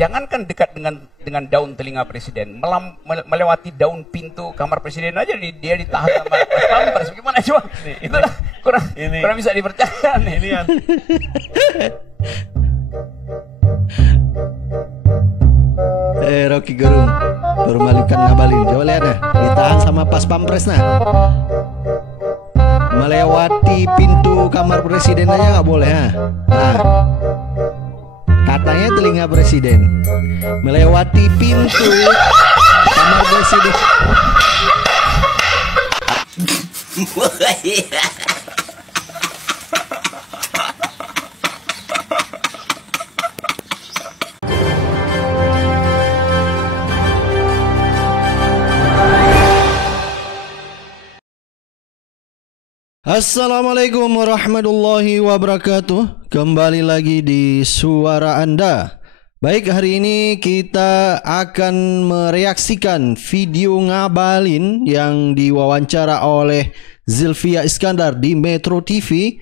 Jangankan dekat dengan daun telinga presiden, melewati daun pintu kamar presiden aja dia ditahan sama pas pampers. Gimana coba? Itulah kurang bisa dipercaya nih. Ini yang Rocky Gerung Permalikan ngabalin. Coba lihat nah, ditahan sama pas pampres nah. Melewati pintu kamar presiden aja nggak boleh ha. Nah, katanya telinga presiden melewati pintu kamar presiden. Assalamualaikum warahmatullahi wabarakatuh. Kembali lagi di suara Anda. Baik, hari ini kita akan mereaksikan video Ngabalin yang diwawancara oleh Zilvia Iskandar di Metro TV.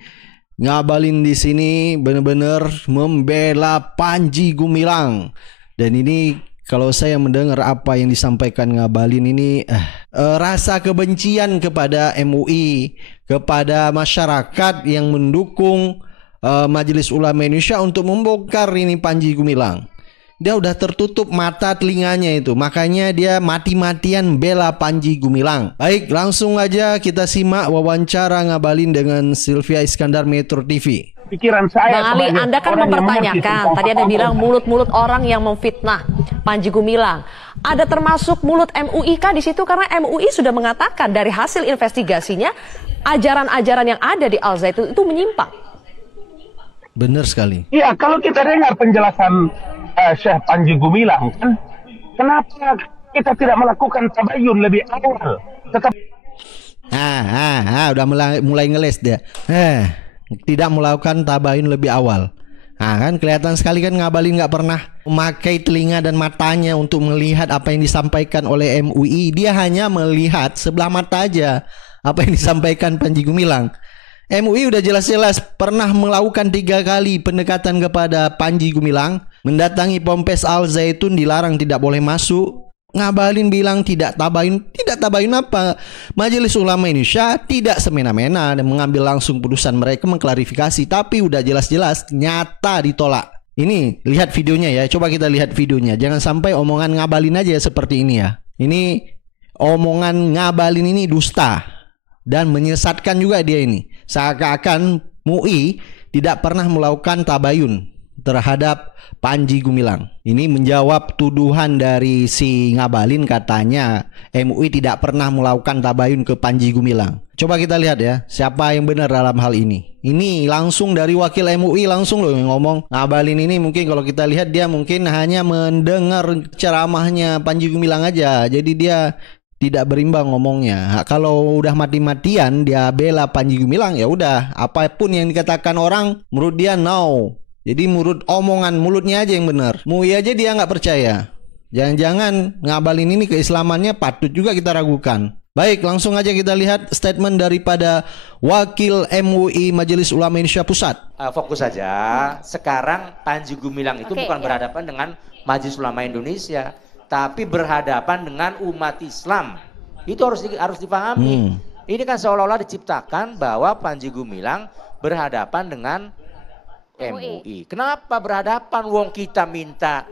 Ngabalin di sini benar-benar membela Panji Gumilang. Dan ini kalau saya mendengar apa yang disampaikan Ngabalin ini, rasa kebencian kepada MUI, kepada masyarakat yang mendukung Majelis Ulama Indonesia untuk membongkar ini Panji Gumilang. Dia udah tertutup mata telinganya itu, makanya dia mati-matian bela Panji Gumilang. Baik, langsung aja kita simak wawancara Ngabalin dengan Zilvia Iskandar Metro TV. Pikiran saya, Bang Ali, Anda kan mempertanyakan, tadi Anda bilang mulut-mulut orang yang memfitnah Panji Gumilang. Ada termasuk mulut MUI kah di situ? Karena MUI sudah mengatakan dari hasil investigasinya, ajaran-ajaran yang ada di Al Zaitun itu menyimpang. Benar sekali. Iya, kalau kita dengar penjelasan Syekh Panji Gumilang, kan, kenapa kita tidak melakukan tabayun lebih awal? Tetap udah mulai ngeles dia. Tidak melakukan tabayun lebih awal. Nah kan kelihatan sekali kan Ngabalin nggak pernah memakai telinga dan matanya untuk melihat apa yang disampaikan oleh MUI. Dia hanya melihat sebelah mata aja apa yang disampaikan Panji Gumilang. MUI udah jelas-jelas pernah melakukan 3 kali pendekatan kepada Panji Gumilang. Mendatangi Ponpes Al Zaitun dilarang, tidak boleh masuk. Ngabalin bilang tidak tabayun. Tidak tabayun apa? Majelis Ulama Indonesia tidak semena-mena dan mengambil langsung putusan mereka, mengklarifikasi. Tapi udah jelas-jelas nyata ditolak. Ini lihat videonya ya. Coba kita lihat videonya. Jangan sampai omongan Ngabalin aja seperti ini ya. Ini omongan Ngabalin ini dusta dan menyesatkan juga dia ini. Seakan-akan MUI tidak pernah melakukan tabayun terhadap Panji Gumilang. Ini menjawab tuduhan dari si Ngabalin, katanya MUI tidak pernah melakukan tabayun ke Panji Gumilang. Coba kita lihat ya, siapa yang benar dalam hal ini. Ini langsung dari wakil MUI langsung loh yang ngomong. Ngabalin ini mungkin kalau kita lihat dia mungkin hanya mendengar ceramahnya Panji Gumilang aja. Jadi dia tidak berimbang ngomongnya. Kalau udah mati-matian dia bela Panji Gumilang, ya udah apapun yang dikatakan orang menurut dia no. Jadi menurut omongan mulutnya aja yang benar. MUI aja dia nggak percaya. Jangan-jangan Ngabalin ini keislamannya patut juga kita ragukan. Baik, langsung aja kita lihat statement daripada wakil MUI Majelis Ulama Indonesia Pusat. Fokus saja. Sekarang Panji Gumilang itu bukan berhadapan dengan Majelis Ulama Indonesia, tapi berhadapan dengan umat Islam. Itu harus dipahami. Ini kan seolah-olah diciptakan bahwa Panji Gumilang berhadapan dengan MUI. Kenapa berhadapan? Wong kita minta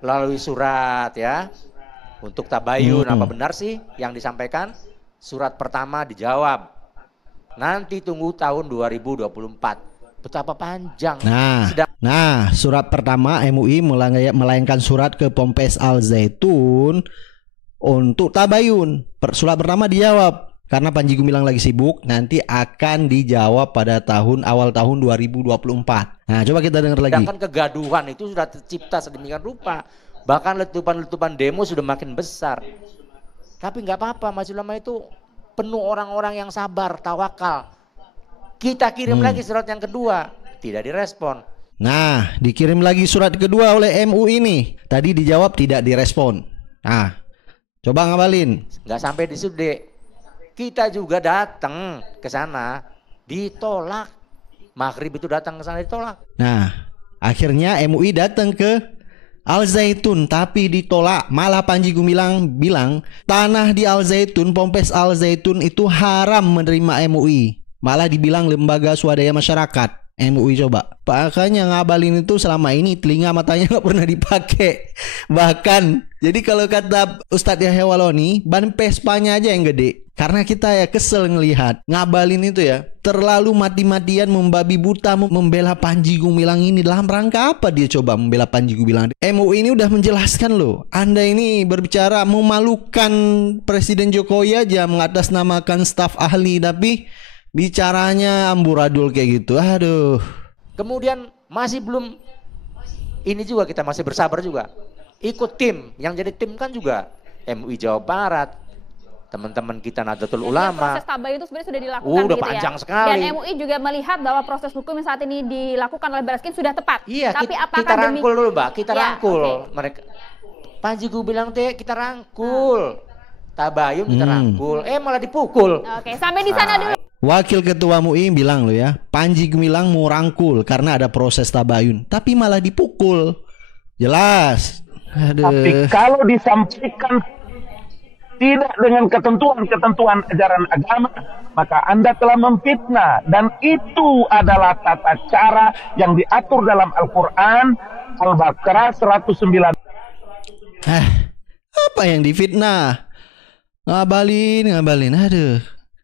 melalui surat ya untuk tabayun. Apa benar sih yang disampaikan? Surat pertama dijawab. Nanti tunggu tahun 2024. Betapa panjang. Nah, surat pertama MUI melayangkan surat ke Ponpes Al Zaitun untuk tabayun. Surat pertama dijawab. Karena Panji Gumilang lagi sibuk, nanti akan dijawab pada awal tahun 2024. Nah, coba kita dengar lagi. Sedangkan kegaduhan itu sudah tercipta sedemikian rupa. Bahkan letupan-letupan demo sudah makin besar. Tapi nggak apa-apa, Majelis Ulama itu penuh orang-orang yang sabar, tawakal. Kita kirim lagi surat yang kedua, tidak direspon. Nah, dikirim lagi surat kedua oleh MUI ini. Tadi dijawab tidak direspon. Nah, coba Ngabalin. Nggak sampai di situ, Dek. Kita juga datang ke sana, ditolak. Maghrib itu datang ke sana ditolak. Nah, akhirnya MUI datang ke Al Zaitun, tapi ditolak. Malah Panji Gumilang bilang tanah di Al Zaitun, Ponpes Al Zaitun itu haram menerima MUI. Malah dibilang lembaga swadaya masyarakat. MUI coba. Makanya Ngabalin itu selama ini telinga matanya nggak pernah dipakai. Bahkan, jadi kalau kata Ustadz Yahya Waloni, ban Vespanya aja yang gede. Karena kita ya kesel ngelihat Ngabalin itu ya terlalu mati-matian membabi buta membela Panji Gumilang ini. Dalam rangka apa dia coba membela Panji Gumilang? MUI ini udah menjelaskan loh, Anda ini berbicara memalukan Presiden Jokowi aja, mengatasnamakan staf ahli, tapi bicaranya amburadul kayak gitu. Aduh. Kemudian masih belum, ini juga kita masih bersabar juga. Ikut tim, yang jadi tim kan juga MUI Jawa Barat, teman-teman kita Nahdlatul Ulama. Proses tabayun itu sebenarnya sudah dilakukan udah gitu panjang ya. sekali. Dan MUI juga melihat bahwa proses hukum yang saat ini dilakukan oleh Barreskrim sudah tepat. Iya, tapi apakah kita rangkul dulu, Mbak. Kita ya, rangkul okay. mereka. Panji Gumilang teh kita rangkul. Tabayun kita rangkul. Malah dipukul. Oke, sampai di sana dulu. Wakil Ketua MUI bilang loh ya, Panji Gumilang mau rangkul karena ada proses tabayun, tapi malah dipukul. Jelas. Aduh. Tapi kalau disampaikan tidak dengan ketentuan-ketentuan ajaran agama, maka Anda telah memfitnah. Dan itu adalah tata cara yang diatur dalam Al-Quran, Al-Baqarah 109. Apa yang difitnah? Ngabalin. Aduh.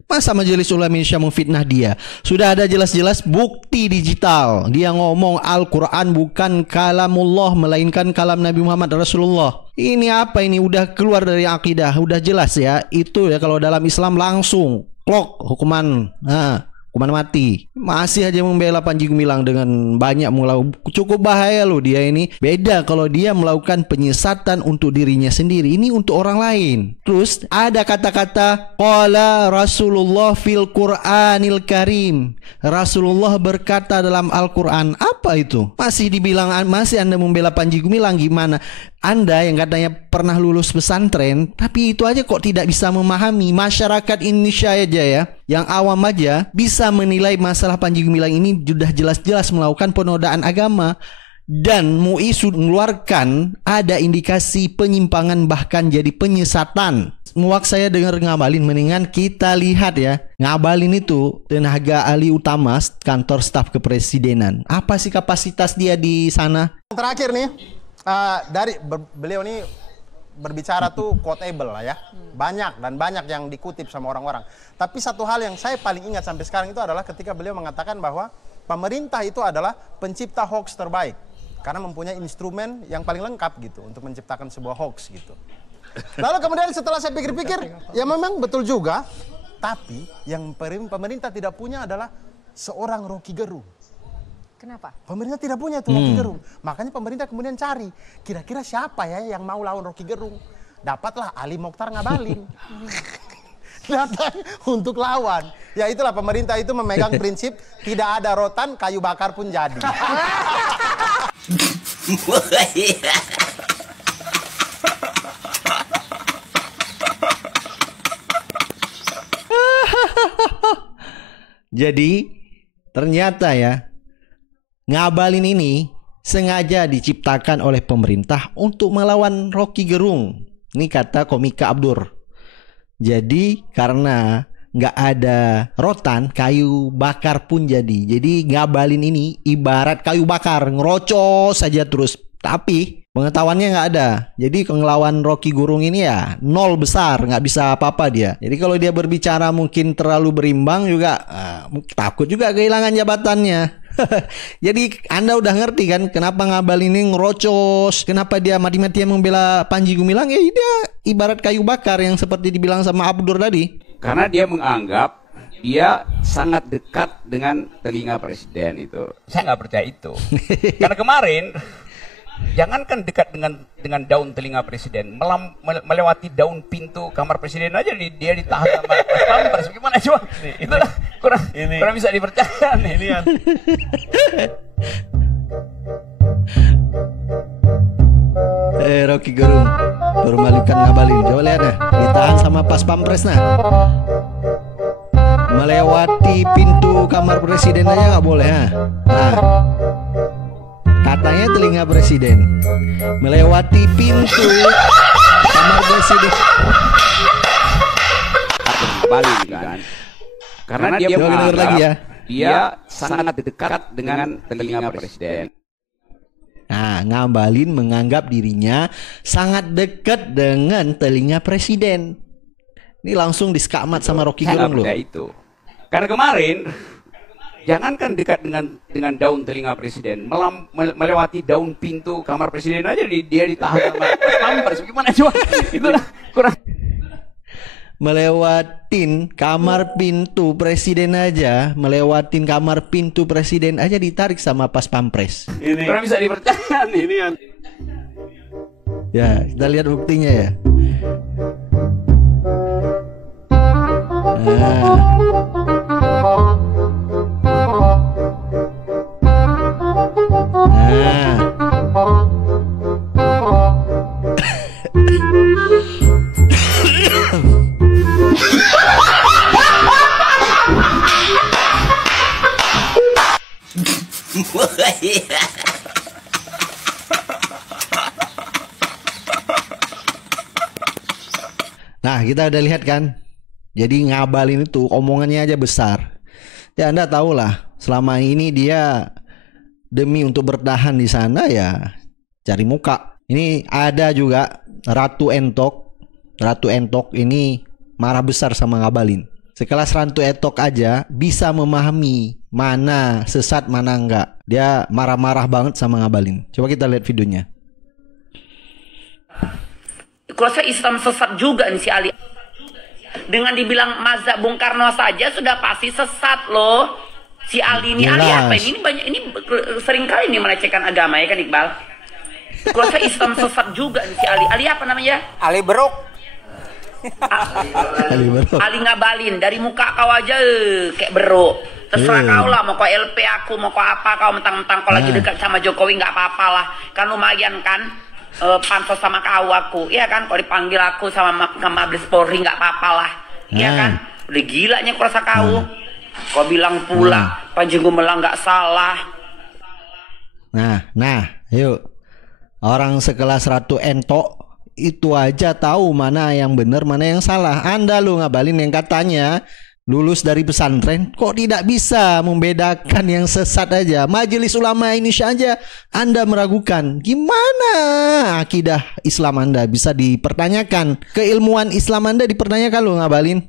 Masa Majelis Ulama Indonesia memfitnah dia? Sudah ada jelas-jelas bukti digital. Dia ngomong Al-Quran bukan kalamullah, melainkan kalam Nabi Muhammad Rasulullah. Ini apa ini? Udah keluar dari akidah. Udah jelas ya. Itu ya kalau dalam Islam langsung klok hukuman. Hukuman mati. Masih aja membela Panji Gumilang dengan banyak melakukan. Cukup bahaya loh dia ini. Beda kalau dia melakukan penyesatan untuk dirinya sendiri. Ini untuk orang lain. Terus ada kata-kata qala Rasulullah fil Qur'anil Karim. Rasulullah berkata dalam Al-Quran. Apa itu? Masih dibilang masih Anda membela Panji Gumilang, gimana? Anda yang katanya pernah lulus pesantren, tapi itu aja kok tidak bisa memahami. Masyarakat Indonesia aja ya, yang awam aja bisa menilai masalah Panji Gumilang ini sudah jelas-jelas melakukan penodaan agama. Dan MUI sudah mengeluarkan ada indikasi penyimpangan bahkan jadi penyesatan. Muak saya dengar Ngabalin, mendingan kita lihat ya. Ngabalin itu tenaga ahli utama kantor staf kepresidenan. Apa sih kapasitas dia di sana? Terakhir nih, beliau ini berbicara tuh quotable lah ya. Banyak yang dikutip sama orang-orang. Tapi satu hal yang saya paling ingat sampai sekarang itu adalah ketika beliau mengatakan bahwa pemerintah itu adalah pencipta hoax terbaik. Karena mempunyai instrumen yang paling lengkap gitu untuk menciptakan sebuah hoax gitu. Lalu kemudian setelah saya pikir-pikir, ya memang betul juga. Tapi yang pemerintah tidak punya adalah seorang Rocky Gerung. Kenapa? Pemerintah tidak punya itu Rocky Gerung. Makanya pemerintah kemudian cari, kira-kira siapa ya yang mau lawan Rocky Gerung? Dapatlah Ali Mokhtar Ngabalin. Datang untuk lawan. Ya itulah pemerintah itu memegang prinsip tidak ada rotan, kayu bakar pun jadi. Jadi ternyata ya, Ngabalin ini sengaja diciptakan oleh pemerintah untuk melawan Rocky Gerung. Ini kata komika Abdur. Jadi karena nggak ada rotan, kayu bakar pun jadi. Jadi Ngabalin ini ibarat kayu bakar, ngerocos saja terus. Tapi pengetahuannya nggak ada. Jadi ngelawan Rocky Gerung ini ya nol besar, nggak bisa apa-apa dia. Jadi kalau dia berbicara mungkin terlalu berimbang juga, takut juga kehilangan jabatannya. Jadi Anda udah ngerti kan kenapa Ngabalin ini ngerocos, kenapa dia mati-matian membela Panji Gumilang? Ya dia ibarat kayu bakar yang seperti dibilang sama Abdur tadi. Karena dia menganggap dia sangat dekat dengan telinga presiden itu. Saya nggak percaya itu. Karena kemarin jangankan dekat dengan daun telinga presiden, melewati daun pintu kamar presiden aja dia ditahan sama pampers. Gimana coba? Itu kurang bisa dipercaya nih. Ini kan. Rocky Gerung bermalukan Ngabalin. Coba lihat ya, ditahan sama pas pampres nah. Melewati pintu kamar presiden aja nggak boleh ha. Nah, matanya telinga presiden, melewati pintu kamar presiden. Ngabalin kan, karena dia menganggap lagi ya. Dia sangat dekat dengan telinga presiden. Nah, Ngabalin menganggap dirinya sangat dekat dengan telinga presiden. Ini langsung diskamat sama Rocky Gerung loh. Itu. Karena kemarin jangankan dekat dengan daun telinga presiden, melewati daun pintu kamar presiden aja dia ditahan sama Pampers. Gimana coba? Itulah kurang. Melewatin kamar pintu presiden aja, melewatin kamar pintu presiden aja ditarik sama pas Pampres. Ini kurang bisa dipercaya ini kan. Ya, kita lihat buktinya ya. Nah, kita udah lihat kan. Jadi Ngabalin itu omongannya aja besar. Ya Anda tahu lah, selama ini dia demi untuk bertahan di sana ya cari muka. Ini ada juga Ratu Entok. Ratu Entok ini marah besar sama Ngabalin. Sekelas Ratu Entok aja bisa memahami mana sesat mana enggak. Dia marah-marah banget sama Ngabalin. Coba kita lihat videonya. Kurasa Islam sesat juga nih si Ali. Dengan dibilang mazhab Bung Karno saja sudah pasti sesat loh. Si Ali ini Ali apa ini banyak ini sering kali nih melecehkan agama ya kan Iqbal. Kurasa Islam sesat juga nih si Ali. Ali apa namanya? Ali Beruk. Ali Ngabalin dari muka kau aja kayak beruk. Terserah kau lah mau kau LP aku mau kau apa kau mentang-mentang kau lagi dekat sama Jokowi nggak apa-apa lah. Kan lumayan kan. Pansos sama kau aku, iya kan? Kalau dipanggil aku sama Mabes Polri nggak apa-apa lah, iya kan? Udah gilanya kurasa kau. Kau bilang pula Panji Gumilang nggak salah. Nah, yuk. Orang sekelas Ratu Entok itu aja tahu mana yang benar, mana yang salah. Anda lu Ngabalin yang katanya lulus dari pesantren, kok tidak bisa membedakan yang sesat aja? Majelis Ulama Indonesia aja Anda meragukan. Gimana akidah Islam Anda bisa dipertanyakan? Keilmuan Islam Anda dipertanyakan lo Ngabalin.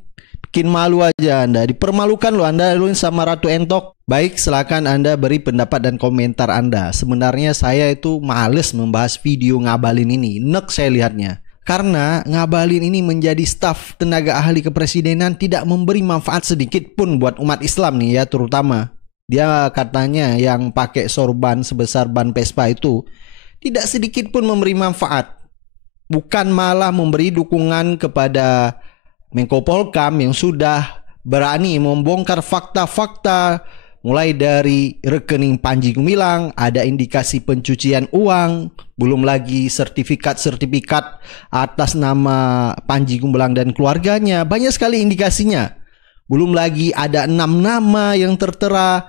Bikin malu aja Anda, dipermalukan lo Anda lu sama Ratu Entok. Baik, silakan Anda beri pendapat dan komentar Anda. Sebenarnya saya itu males membahas video Ngabalin ini. Nek saya lihatnya. Karena Ngabalin ini menjadi staf tenaga ahli kepresidenan tidak memberi manfaat sedikit pun buat umat Islam nih ya, terutama. Dia katanya yang pakai sorban sebesar ban Vespa itu tidak sedikit pun memberi manfaat. Bukan malah memberi dukungan kepada Menko Polhukam yang sudah berani membongkar fakta-fakta mulai dari rekening Panji Gumilang, ada indikasi pencucian uang, belum lagi sertifikat-sertifikat atas nama Panji Gumilang dan keluarganya, banyak sekali indikasinya. Belum lagi ada 6 nama yang tertera,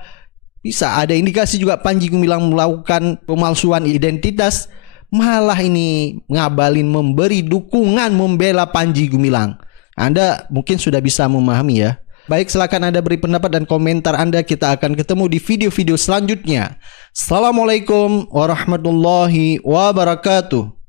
bisa ada indikasi juga Panji Gumilang melakukan pemalsuan identitas. Malah ini Ngabalin memberi dukungan membela Panji Gumilang. Anda mungkin sudah bisa memahami ya. Baik, silakan Anda beri pendapat dan komentar Anda. Kita akan ketemu di video-video selanjutnya. Assalamualaikum warahmatullahi wabarakatuh.